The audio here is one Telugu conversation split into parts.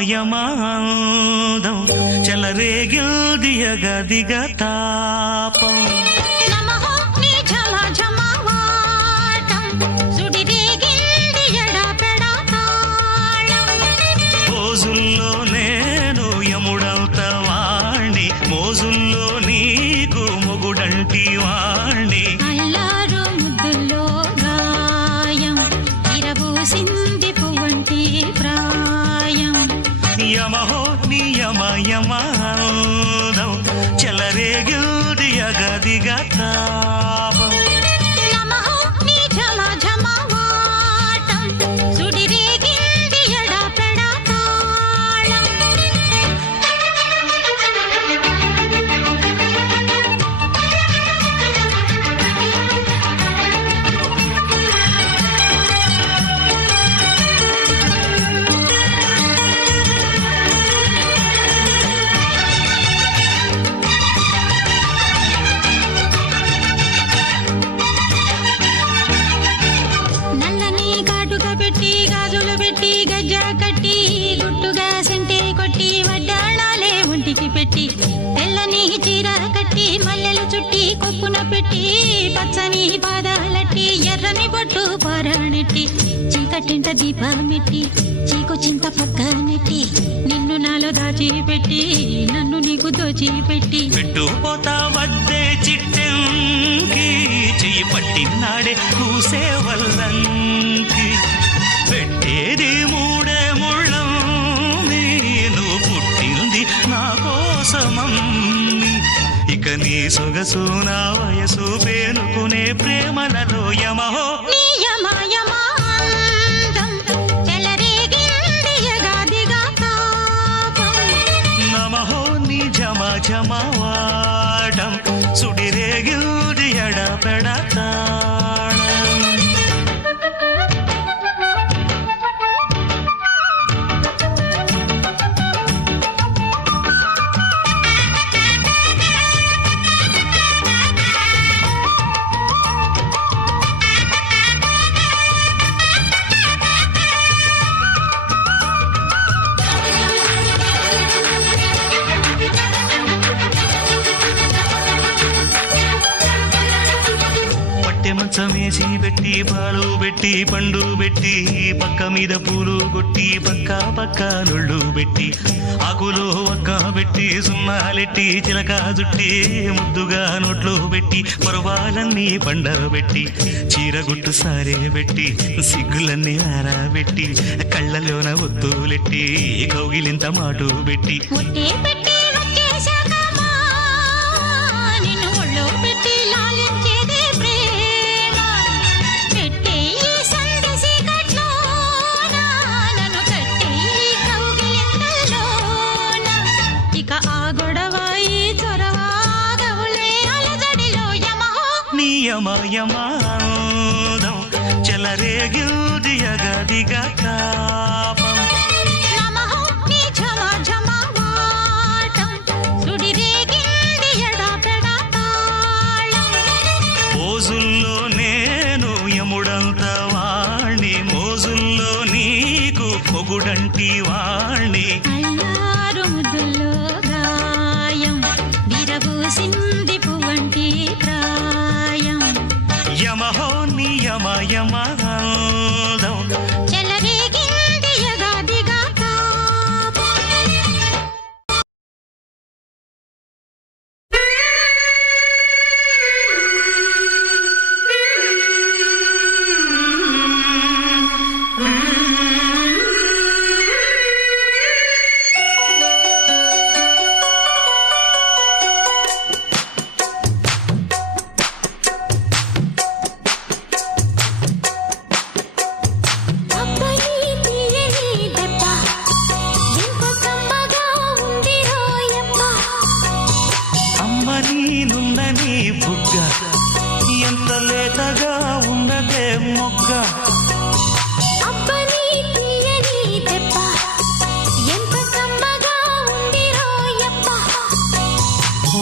యమాయమాదం చెలరేగిల్ది యగదిగ తాపం మోజుల్లో నేను యముడవుత వాణ్ణి మోజుల్లో నీకు మొగుడంటి వాణ్ణి అల్లారు ముద్దుల్లో గాయం ఇరబూసింది పువ్వంటి ప్రాయం యమహో నియమయమాదం చెలరేగిల్ది యగదిగ తాపం తెల్లని చీర కట్టి మల్లెలు చుట్టి కొప్పున పెట్టి పచ్చని పాదాలట్టి ఎర్రని బొట్టు పారాణెట్టి చీకటింట దీపమెట్టి చీకు చింత పక్క నెట్టి నిన్ను నాలో దాచిపెట్టి నన్ను నీకు దోచిపెట్టి పెట్టుపోతా వద్దే చిట్టంకి చెయ్యి పట్టినాడే కూసే వల్లంకి పెట్టేది మూడే ముళ్ళం నేను పుట్టింది నా కోసమమ్మి ఇక నీ సొగసు నా వయసు పేనుకునే ప్రేమలలో యమహో నమహో నీ జమ జమవాడం సుడిరేగిల్ది ఎడపెడతాళం మంచమేసి పెట్టి పాలు పెట్టి పండు పెట్టి పక్క మీద పూలు కొట్టి పక్క పక్క నొళ్ళు పెట్టి ఆకులు ఒక్క పెట్టి సున్నాలెట్టి చిలక జుట్టి ముద్దుగా నోట్లు పెట్టి పర్వాలన్నీ పండబెట్టి చీరగుట్టు సారే పెట్టి సిగ్గులన్నీ ఆరబెట్టి కళ్ళలోన ఒత్తులెట్టి కౌగిలింత మాటు పెట్టి యమయమాదం చెలరేగిల్ది యగదిగ తాపం మోజుల్లో నేను యముడంత వాణ్ణి మోజుల్లో నీకు పొగుడంటి వాణ్ణి అల్లారు ముద్దుల్లో గాయం విరబూసింది పువ్వంటి ప్రాయం యమహో నియమయమాదం చెలరేగిల్ది యగదిగ తాపం ఎంత లేతగా ఉన్నదే మొగ్గ అబ్బని తీయని దెబ్బ ఎంత కమ్మగా ఉంది రోయప్ప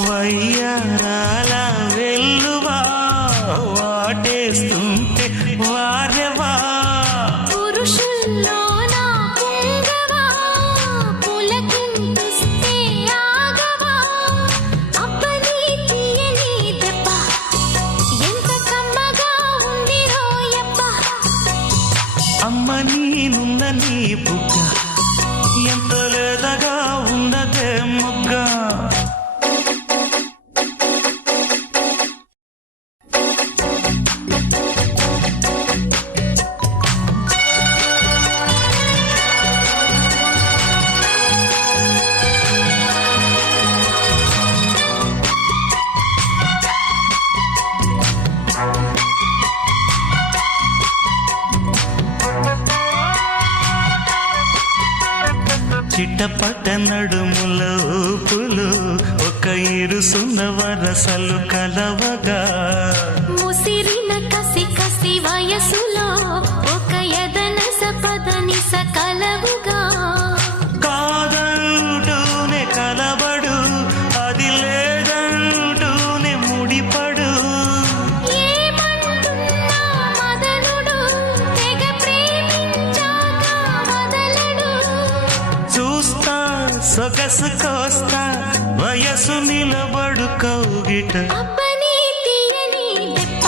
వయ్యారాల వెల్లువా వాటేస్తుంటే వారెవా పురుషుల్లోన పొంగవా పట నడుముల ఊపులు ఒక ఇరుసున్న వరసలు కలవగా ముసిరిన కసి కసి వయసులో ఒక యదన సపదని సకలవుగా కాదంటూనే కలబడు అది లేదంటూనే ముడిపడు ఏమంటున్నా మదనుడు తెగ ప్రేమించాక వదలడు చూస్తా సొగసు కోస్తా వయసు నిలబడు కౌగిట అబ్బని తీయని దెబ్బ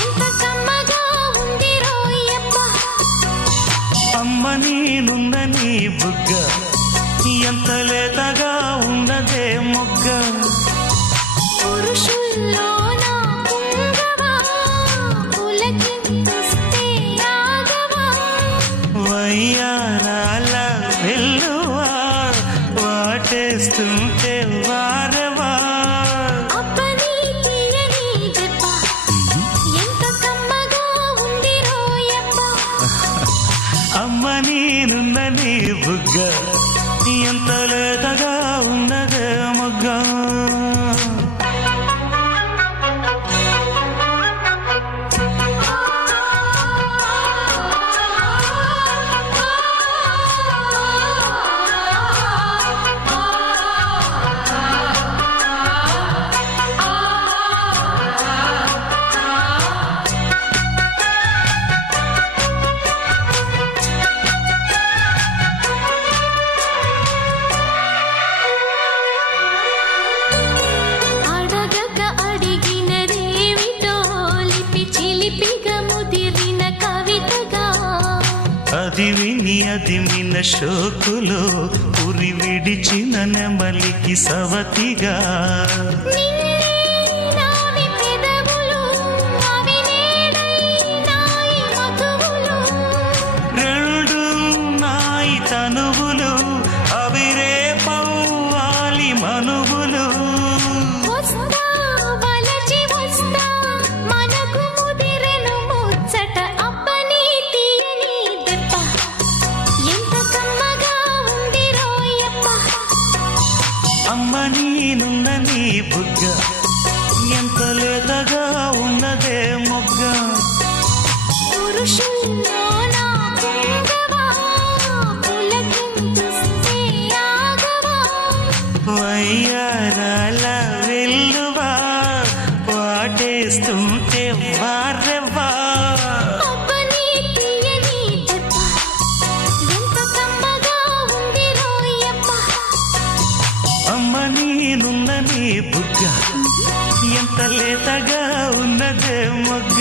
ఎంత కమ్మగా ఉంది రోయప్ప అమ్మ నేనున్న నీ బుగ్గ ఎంత లేతగా ఉన్నదే మొగ్గ పురుషుల్లో నా పుంగవా పులకింతుస్తే ఆగవా వయ్యారాల వెల్లువా వాటేస్తుంటే వారవా అబ్బని తీయని దెబ్బ ఎంత కమ్మగా ఉంది రోయప్ప అమ్మ నేనున్న నీ బుగ్గ ఎంత లేతగా ఉన్నదే మొగ్గ అడగక అడిగినదేమిటో లిపి చిలిపిగా ముదిరిన కవితగా అది విని అది మిన షోకులో ఉరి విడిచిన నెమలికి సవతిగా నిన్నే నావి పెదవులు అవి నేడై నాయి మధువులు రెండు నాయి తనువులు అవి రేపవ్వాలి మనువులు వస్తా వలచి వస్తా మనకు ముదిరెను ముచ్చట అబ్బని తీయని దెబ్బ ఎంత కమ్మగా ఉంది రోయప్ప అమ్మ నేనున్న నీ బుగ్గ ఎంత లేతగా ఉన్నదే మొగ్గ పురుషుల్లో నా పుంగవా పులకింతుస్తే ఆగవా వయ్యారాల వెల్లువా వాటేస్తుంటే వారెవ్వా అబ్బని తీయని దెబ్బ ఎంత కమ్మగా ఉంది రోయప్ప అమ్మ నేనున్న నీ బుగ్గ ఎంత లేతగా ఉన్నదే మొగ్గ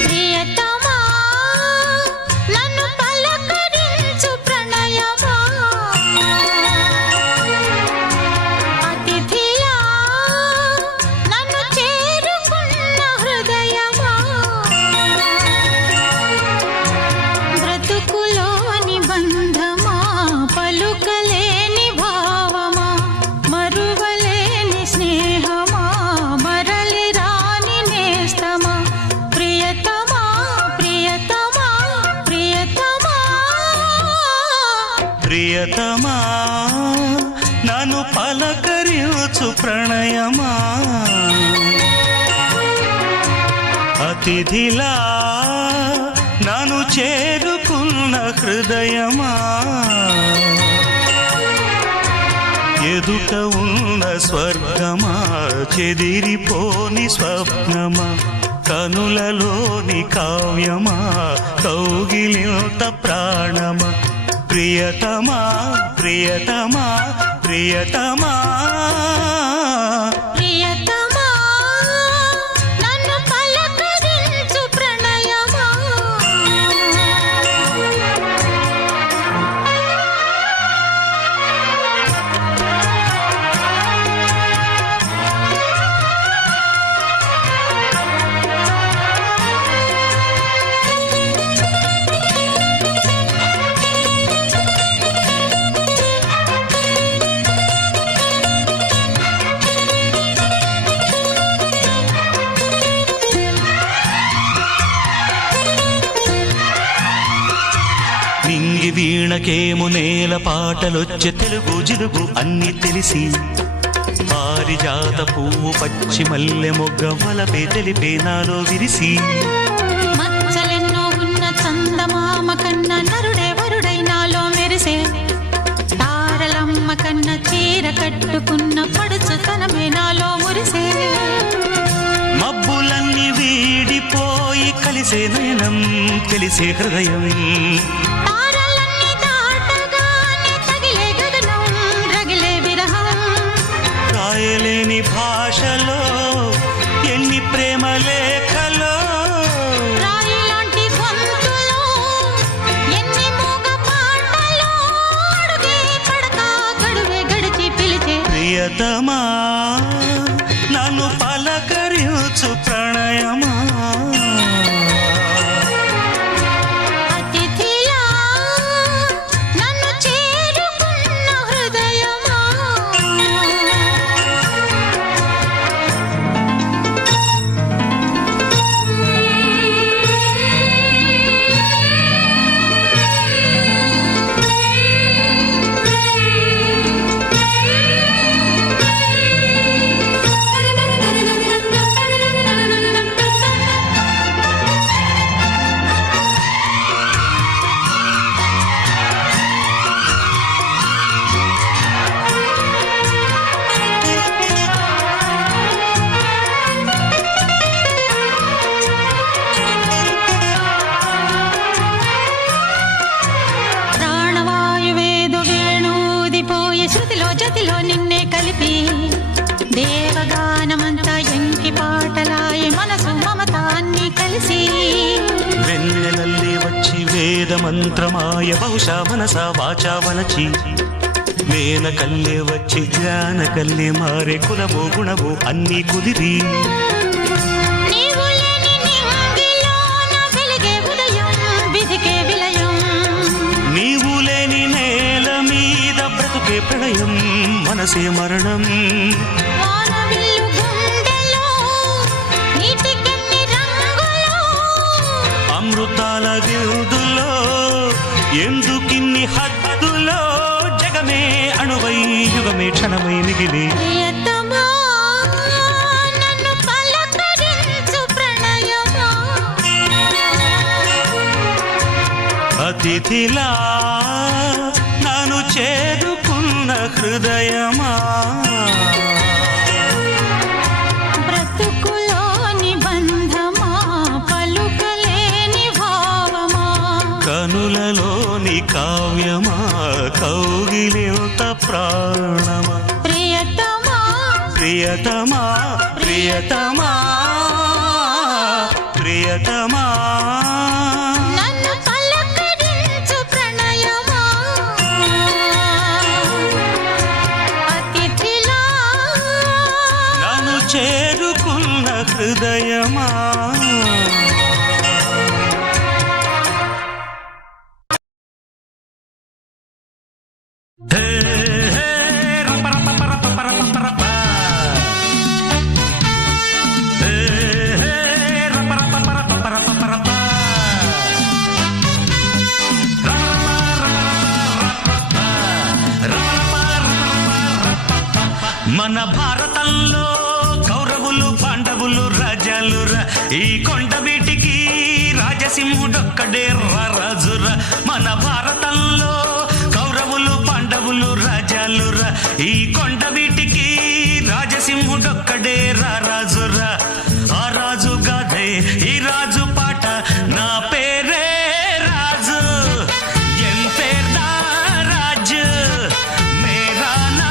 ప్రియతమా నన్ను పలకరించు ప్రణయమా అతిథియా నన్ను చేరుకున్న హృదయమా బ్రతుకులోని బంధమా పలుకలేని భావమా మరువలేని స్నేహమా మరలి రాని నేస్తమా ప్రియతమా ప్రియతమా ప్రియతమా ప్రియతమా నన్ను పలకరించు ప్రణయమా అతిథిలా నన్ను చేరుకున్న హృదయమా ఎదుట ఉన్న స్వర్గమా చెదిరిపోని స్వప్నమా కనులలోని కావ్యమా కౌగిలింత ప్రాణమా ప్రియతమా ప్రియతమా ప్రియతమా ప్రియతమా నన్ను పలకరించు ప్రణయమా నింగి వీణకేము నేల పాటలొచ్చే తెలుగు జిలుగు అన్ని తెలిసి పారిజాత పువ్వు పచ్చి మల్లె మొగ్గ వలపే తెలిపే నాలో విరిసి మచ్చలెన్నో ఉన్న చందమామ కన్న నరుడే వరుడై నాలో మెరిసే తారలమ్మ కన్న చీర కట్టుకున్న పడుచుతనమే నాలో మురిసే మబ్బులన్నీ వీడిపోయి కలిసే నయనం తెలిసే హృదయం తారలన్నీ దాటగానే తగిలే గగనం రగిలే విరహం రాయలేని భాషలో ఎన్ని ప్రేమ లేఖలో రాయిలాంటి గొంతులో ఎన్ని మూగ పాటలో అడుగే పడక గడువే గడిచి పిలిచే ప్రియతమా నన్ను పలకరించు ప్రణయమా అతిథిలా నన్ను చేరుకున్న హృదయమా ప్రాణవాయువేదో వేణూదిపోయే శృతిలో జతిలో నిన్నే కలిపి దేవగానమంతా ఎంకి పాటలాయే మనసు మమత అన్నీ కలిసి వెన్నెలల్లి వచ్చి వేద మంత్రమాయ బహుశా మనసా వాచా వలచి వేన కల్లే వచ్చి జ్ఞాన కల్లే మారే కులము గుణము అన్నీ కుదిరి నీవు లేని నింగిలోన వెలిగే ఉదయం విధికే విలయం నీవు లేని నేల మీద బ్రతుకే ప్రళయం మనసే మరణం వానవిల్లు గుండెలో నీటికెన్ని రంగులో అమృతాల విరుదులో ఎందుకిన్ని హద్దులో జగమే అణువై యుగమే క్షణమై మిగిలి ప్రియతమా నన్ను పలకరించు ప్రణయమా అతిథిలా నన్ను చేరుకున్న హృదయమా బ్రతుకులోని బంధమా పలుకలేని భావమా కనులలోని కావ్యమా కౌగిలింత ప్రాణమా ప్రియతమా ప్రియతమా ప్రియతమా ప్రియతమా నన్ను పలకరించు ప్రణయమా అతిథిలా నన్ను చేరుకున్న హృదయమా హే హే రపరపరపరపరపరప. హే హే రపరపరపరపరపరప. మన భారతంలో కౌరవులు పాండవులు రాజాలురా ఈ కొండ వీటికి రాజసింహుడొక్కడే రాజురా మన భారతంలో కౌరవులు పాండవులు రాజాలురా ఈ కొండ వీటికి రాజసింహుడొక్కడే రాజురా ఆ రాజు గాథే ఈ రాజు పాట నా పేరే రాజు ఎన్ పేర్దా రాజు మేరా నా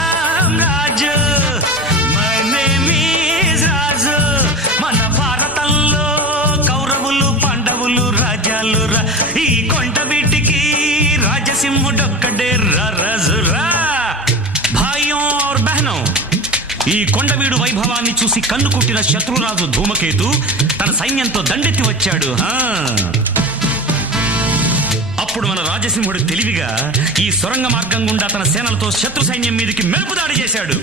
ప్రభావాన్ని చూసి కన్ను కుట్టిన శత్రురాజు ధూమకేతు తన సైన్యంతో దండెత్తి వచ్చాడు. అప్పుడు మన రాజసింహుడు తెలివిగా ఈ సొరంగ మార్గం గుండా తన సేనలతో శత్రు సైన్యం మీదకి మెరుపు దాడి చేశాడు.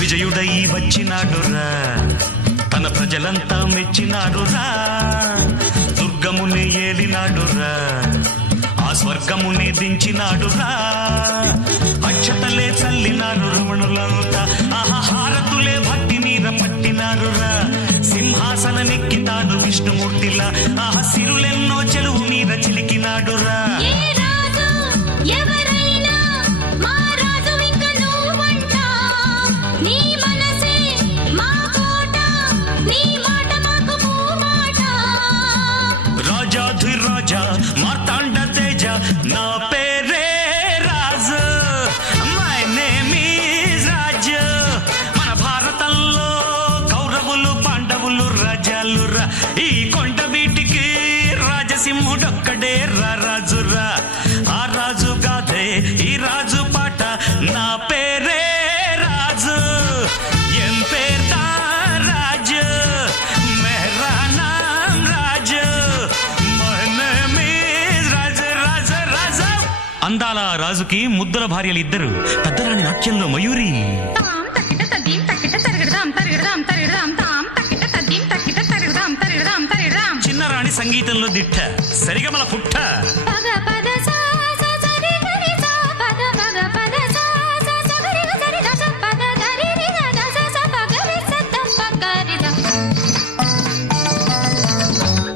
విజయుడై వచ్చినాడురా, తన ప్రజలంతా మెచ్చినాడురా, దుర్గముని ఏలినాడురా, ఆ స్వర్గముని దించినాడురా, అక్షతలే చల్లినారు రమణులంతా, హారతులే భక్తి నీర పట్టినారురా, సింహాసనమెక్కి తాను విష్ణుమూర్తిలా సిరులెన్నో చెలువు మీద చిలికినాడురా. రాజాధిరాజా మార్తాండ తేజ నా పేరే రాజు, మై నేమ్ ఈజ్ రాజు. మన భారతంలో కౌరవులు పాండవులు రాజాలురా, ఈ కొండ వీటికి రాజసింహుడొక్కడే రాజురా. ఆ రాజు గాథే ఈ రాజు పాట, నా పేరే రాజు, ఎం పేర్తా రాజు, మెహరా నామ్ రాజు, అందాల రాజుకి ముద్దుల భార్యలిద్దరు, పెద్దరాణి నాట్యంలో మయూరి, చిన్నరాణి సంగీతంలో దిట్ట సరిగమల పుట్ట.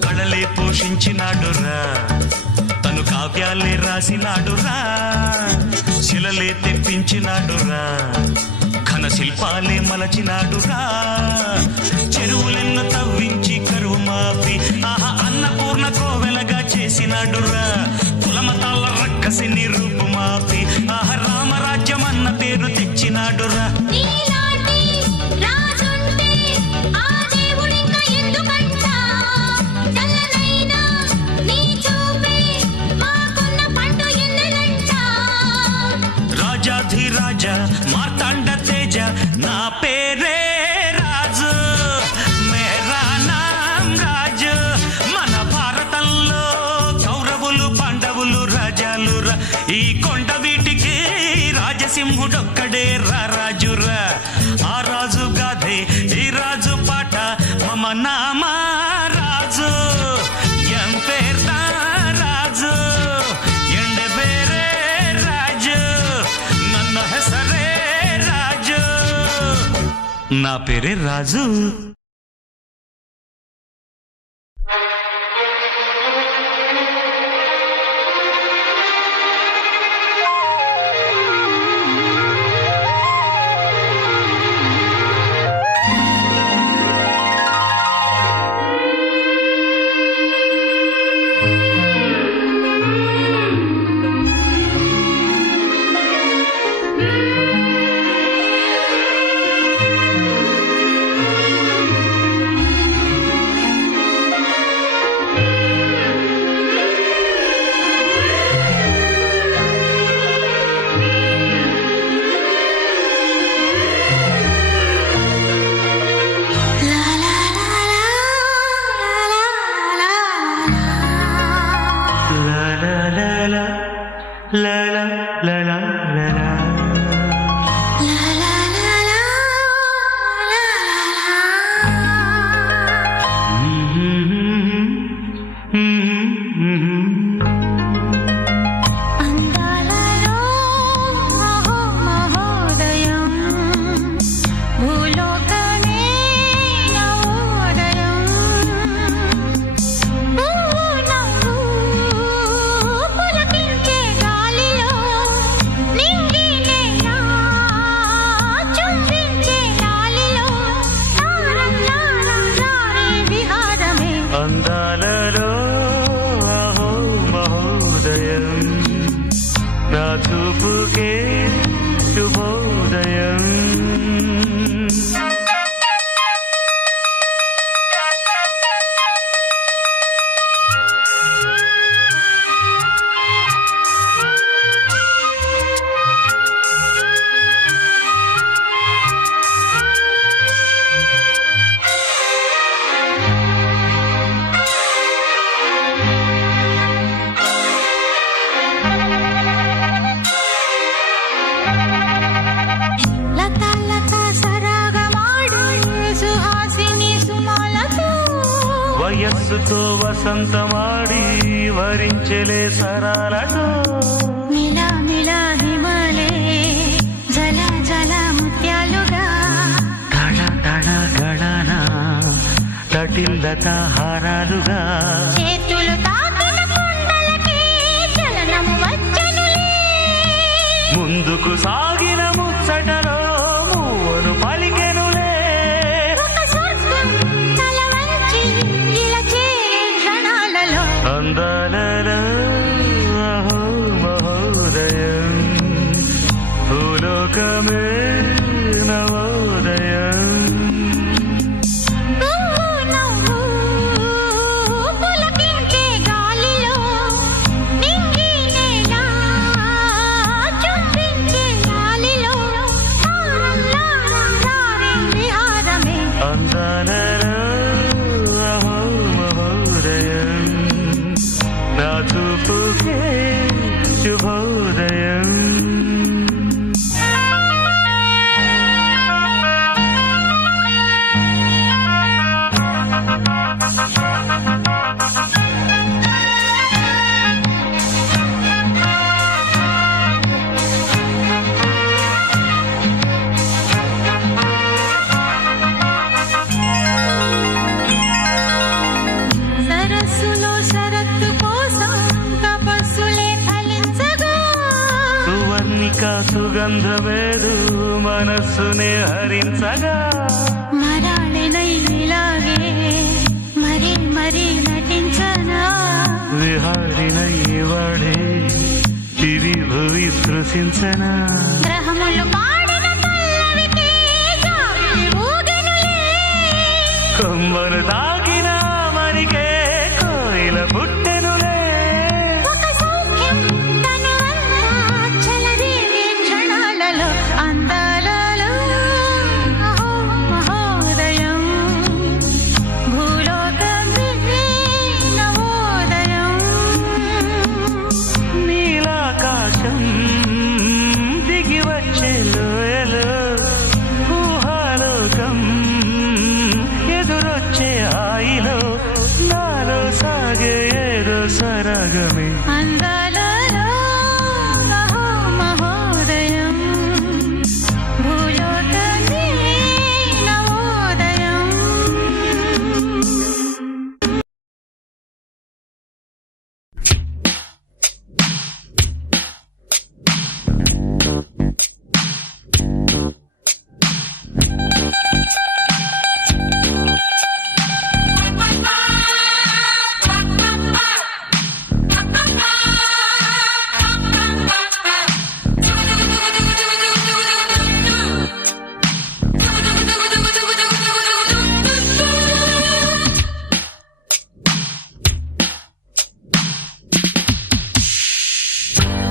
కళలే పోషించినాడురా, తను కావ్యాలే రాసినాడురా, శిలలే తెప్పించినాడురా, ఘన శిల్పాలే మలచినాడురా, చెరువులెన్న తవ్వించి కరువు మాపి అన్నపూర్ణ కోవెలగా చేసినాడురా, కులమతాల రక్కసిని రూపు మాపి రామరాజ్యం అన్న పేరు తెచ్చినాడురా. రాజాధిరాజా మార్తాండ తేజ నా పేరే రాజు, మేరా నామ్ రాజు. మన భారతంలో కౌరవులు పాండవులు రాజాలురా, ఈ కొండ వీటికి రాజసింహుడొక్కడే రాజురా. ఆ రాజు గాథే ఈ రాజు పాట, మమ నామా రాజు, ఎం పేర్తా రాజు, ఎండ ಬೇರೆ రాజు, ನನ್ನ ಹೆಸರೇ రాజు, నా పేరే రాజు. వయస్సుతో వసంతమాడి వరించెలే సరాలటో మిలా మిలా హిమాలే జల జల ముత్యాలుగా తళ తళ గళన తటిల్లత హారాలుగా చేతులు తాకిన కొండలకి చలనము వచ్చెనులే ముందుకు సాగిన ముచ్చటలో మూవను పలికెనులే ఒక స్వర్గం తల వంచి ఇలా చేరే క్షణాలలో అందాలలో అహో మహోదయం భూలోకమే నవోదయం నువ్వు నవ్వు పులకించే గాలిలో నింగి నేల చుంబించే గాలిలో తారల్లా సారే విహారమే అందాలలో అహో మహోదయం నా చూపుకే శుభోదయం సరస్సులో షరత్తు కోసం తపస్సులే ఫలించగా సువర్ణిక సుగంధమేదు మనస్సునే హరించగా మరాళినై ఇలాగే మరీ మరీ నటించనా విహారినై వాడే దివి భువి స్పృశించనా గ్రహములు పాడిన పల్లవికి జాబిలి ఊగెనులే కొమ్మను తాకిన మరికే కోయిల పుట్టెనులే ఒక సౌఖ్యం తనువంతా చలదేవి క్షణాలలో అందాలలో అహో మహోదయం భూలోకమే నవోదయం నీలాకాశం దిగి వచ్చే లోయలో ఊహాలోకం ఎదురొచ్చే హాయిలో నాలో సాగే ఏదో సరగమే అందాలలో అహో మహోదయం భూలోకమే నవోదయం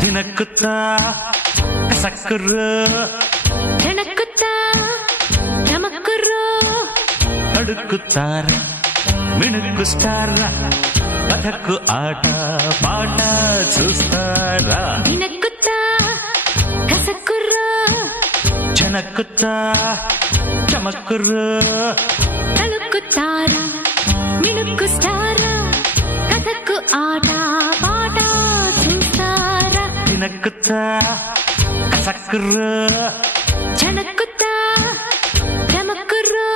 దినక్కుతా కసక్కుర్రు జనకుతా రమకుర్రో అడుక్కుతార మిణుక్కు స్టార కథకు ఆట పాట చూస్తారా దినకుతా కసకుర్రో జనక్కుతా చమక్కుర్రు తలుక్కుతారా మిణుక్కు స్టారా కథకు ఆట పాట చూస్తారా దినక్కుతా కసక్కుర్రు జనకుతా రమకుర్రో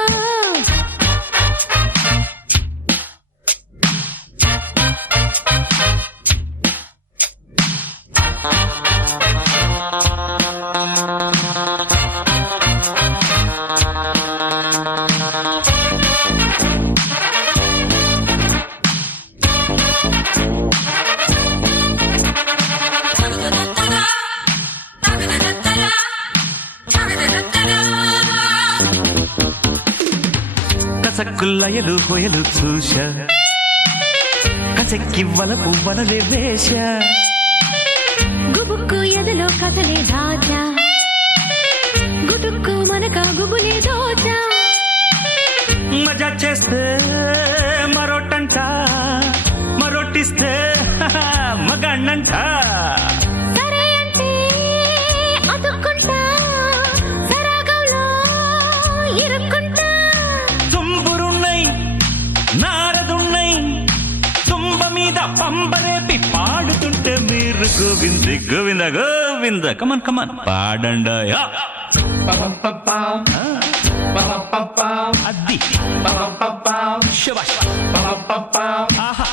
కసక్కుల్లయలు హొయలు చూశ కసెక్కి వలపు వలలే వేశ గుబుక్కు ఎదలో కథలే దాచా గుటుక్కు మనక గుబులే దోచా మజా చేస్తే మరోటంట మరొట్టిస్తే మగన్నంట సరే అంటే అతుక్కుంటా సరాగంలో ఇరుక్కుంటా తుంబురున్నై నారదున్నై గోవింద గోవింద గోవింద కమన్ కమన్ పాడండాయా అది శభాష్. ఆహా.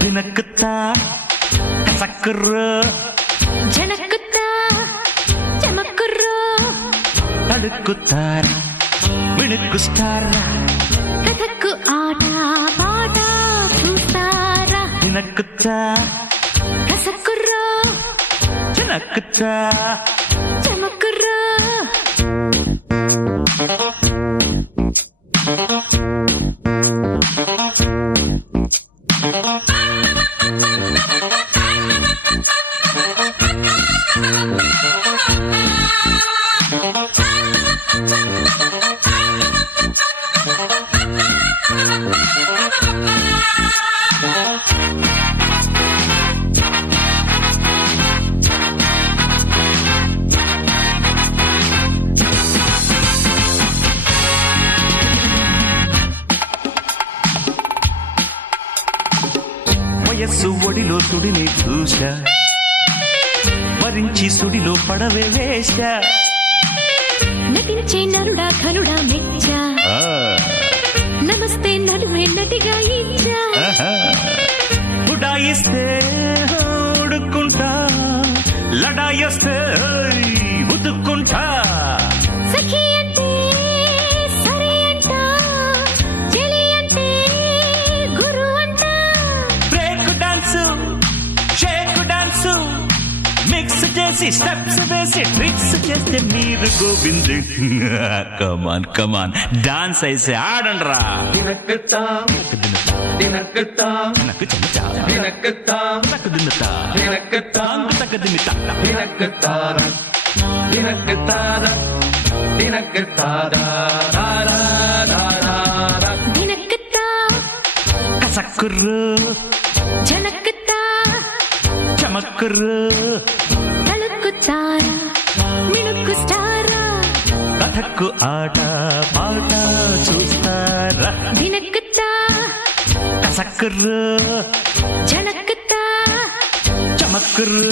పినక్కుతా కసక్కుర్రు జనక్కుతా చమక్కుర్రో తడుక్కుతారా విణుక్కుస్తారా కథకు ఆట పాట చూస్తారా పినక్కుతా కసక్కుర్రో చినక్కుతా చమక్కుర్రో వయస్సు ఒడిలో సుడిని చూశా వరించి సుడిలో పడవే వేశా నటించే నరుడా ఘనుడా మెచ్చా నమస్తే నడుమే నటిగా ఇచ్చా ఉడాయిస్తే ఉడుక్కుంటా లడాయిస్తే ఉతుక్కుంటా సఖి అంటే సరే అంట చెలి అంటే గురు అంట break dance shake dance mix చేసి స్టెప్స్ వేసి ట్రిక్స్ చేస్తే మీరు గోవింద్ కమాన్ కమాన్ డాన్స్ అయితే ఆడండ్రా దినక్కుతా కసక్కుర్రు జనక్కుతా చమక్కుర్రు తలుక్కుతారా మిణుక్కు స్టారా కథకు ఆట పాట చూస్తారా దినక్కుతా కసక్కుర్రు జనక్కుతా చమక్కుర్రు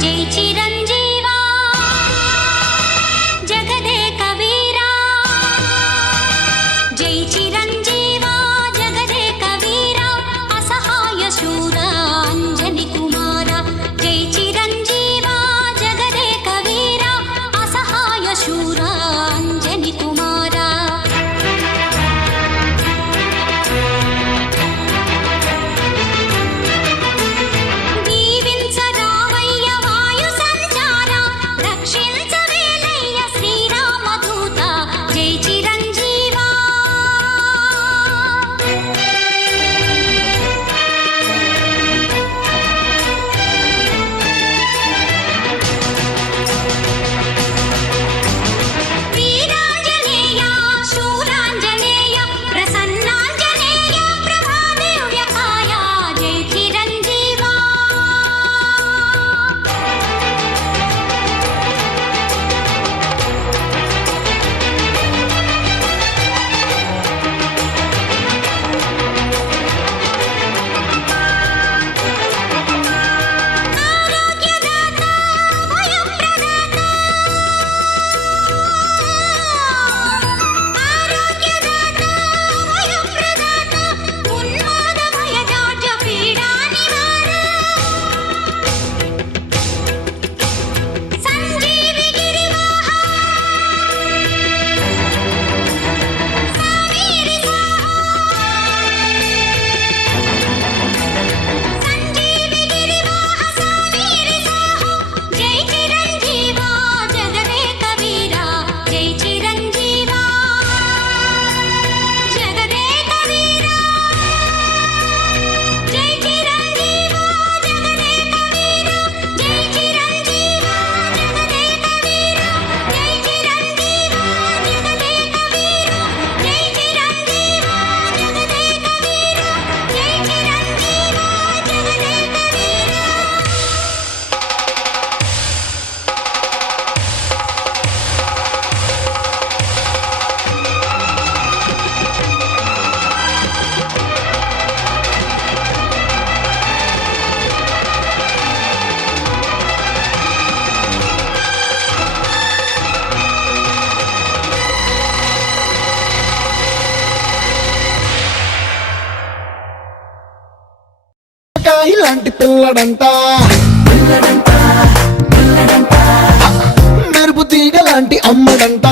జై చిరంజీవా జగదే కబీరా జై చిరంజీవా లాంటి పిల్లడంట మెరుపు తీగ లాంటి అమ్మడంట